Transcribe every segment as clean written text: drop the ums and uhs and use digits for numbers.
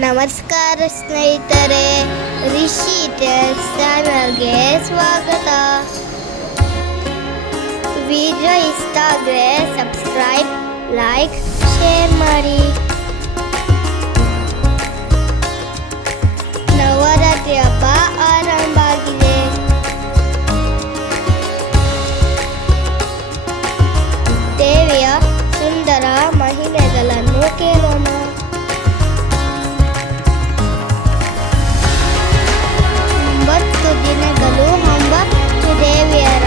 ನಮಸ್ಕಾರ ಸ್ನೇಹಿತರೆ, ರಿಷಿ ಟೆಲ್ಸ್ ಚಾನಲ್ಗೆ ಸ್ವಾಗತ. ವಿಡಿಯೋ ಇಷ್ಟ ಆದರೆ ಸಬ್ಸ್ಕ್ರೈಬ್, ಲೈಕ್, ಶೇರ್ ಮಾಡಿ. ನವರಾತ್ರಿ ಹಬ್ಬ ಆರಂಭ ಆಗಿದೆ. ದೇವಿಯ ಸುಂದರ ಮಹಿಮೆಗಳನ್ನು ಕೇಳೋಣ. 9 ದಿನಗಳು 9 ದೇವಿಯರ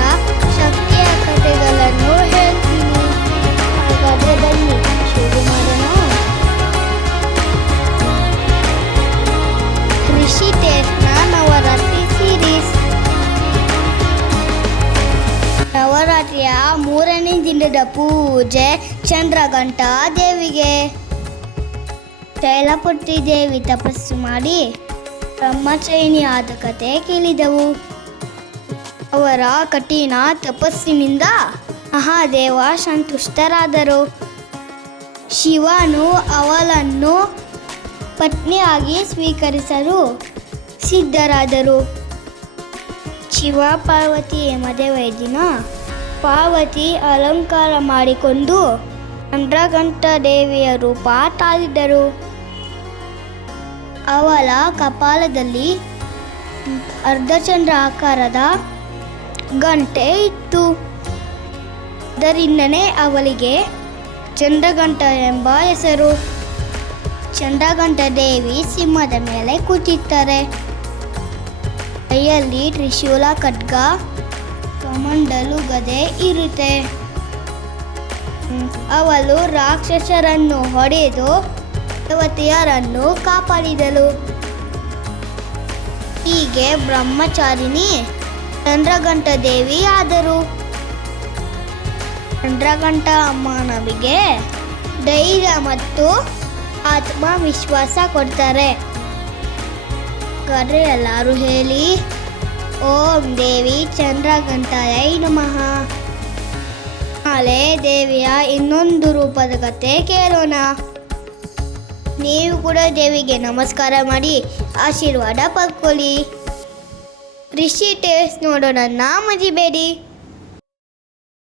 ಶಕ್ತಿಯ ಕಥೆಗಳನ್ನು ಹೇಳ್ತೀನಿ. ಹಾಗಾದ್ರೆ ಬನ್ನಿ ಶುರು ಮಾಡೋಣ. ರಿಷಿ ಟೆಲ್ಸ್ನ ನವರಾತ್ರಿ ಸೀರೀಸ್. ನವರಾತ್ರಿಯ 3ನೇ ದಿನದ ಪೂಜೆ ಚಂದ್ರಘಂಟಾ ದೇವಿಗೆ. ಶೈಲಪುತ್ರಿ ದೇವಿ ತಪಸ್ಸು ಮಾಡಿ ಬ್ರಹ್ಮಚಾರಿಣಿ ಆದ ಕತೆ ಕೇಳಿದವು. ಅವರ ಕಠಿಣ ತಪಸ್ಸಿನಿಂದ ಮಹಾದೇವ ಸಂತುಷ್ಟರಾದರು. ಶಿವನು ಅವಳನ್ನು ಪತ್ನಿಯಾಗಿ ಸ್ವೀಕರಿಸಲು ಸಿದ್ಧರಾದರು. ಶಿವ ಪಾರ್ವತಿಯ ಮದುವೆ ದಿನ ಪಾರ್ವತಿ ಅಲಂಕಾರ ಮಾಡಿಕೊಂಡು ಚಂದ್ರಘಂಟಾ ದೇವಿಯ ರೂಪ ತಾಳಿದರು. ಅವಳ ಕಪಾಲದಲ್ಲಿ ಅರ್ಧಚಂದ್ರ ಆಕಾರದ ಗಂಟೆ ಇತ್ತು. ಅದರಿಂದನೇ ಅವಳಿಗೆ ಚಂದ್ರಘಂಟಾ ಎಂಬ ಹೆಸರು. ಚಂದ್ರಘಂಟಾ ದೇವಿ ಸಿಂಹದ ಮೇಲೆ ಕೂತಿರ್ತಾರೆ. ಕೈಯಲ್ಲಿ ತ್ರಿಶೂಲ, ಖಡ್ಗ, ಕಮಂಡಲು, ಗದೆ ಇರುತ್ತೆ. ಅವಳು ರಾಕ್ಷಸರನ್ನು ಹೊಡೆದು ದೇವತೆಯರನ್ನು ಕಾಪಾಡಿದಳು. ಹೀಗೆ ಬ್ರಹ್ಮಚಾರಿಣಿ ಚಂದ್ರಘಂಟಾ ದೇವಿ ಆದರು. ಚಂದ್ರಘಂಟಾ ಅಮ್ಮನವಿಗೆ ಧೈರ್ಯ ಮತ್ತು ಆತ್ಮವಿಶ್ವಾಸ ಕೊಡ್ತಾರೆ. ಹಾಗಾದ್ರೆ ಎಲ್ಲರೂ ಹೇಳಿ, ಓಂ ದೇವಿ ಚಂದ್ರಘಂಟಾಯೈ ನಮಃ. ನಾಳೆ ದೇವಿಯ ಇನ್ನೊಂದು ರೂಪದ ಕಥೆ ಕೇಳೋಣ. ನೀವು ಕೂಡ ದೇವಿಗೆ ನಮಸ್ಕಾರ ಮಾಡಿ ಆಶೀರ್ವಾದ ಪಡ್ಕೊಳ್ಳಿ. ರಿಷಿ ಟೆಲ್ಸ್ ನೋಡೋಣ ಮರಿಬೇಡಿ.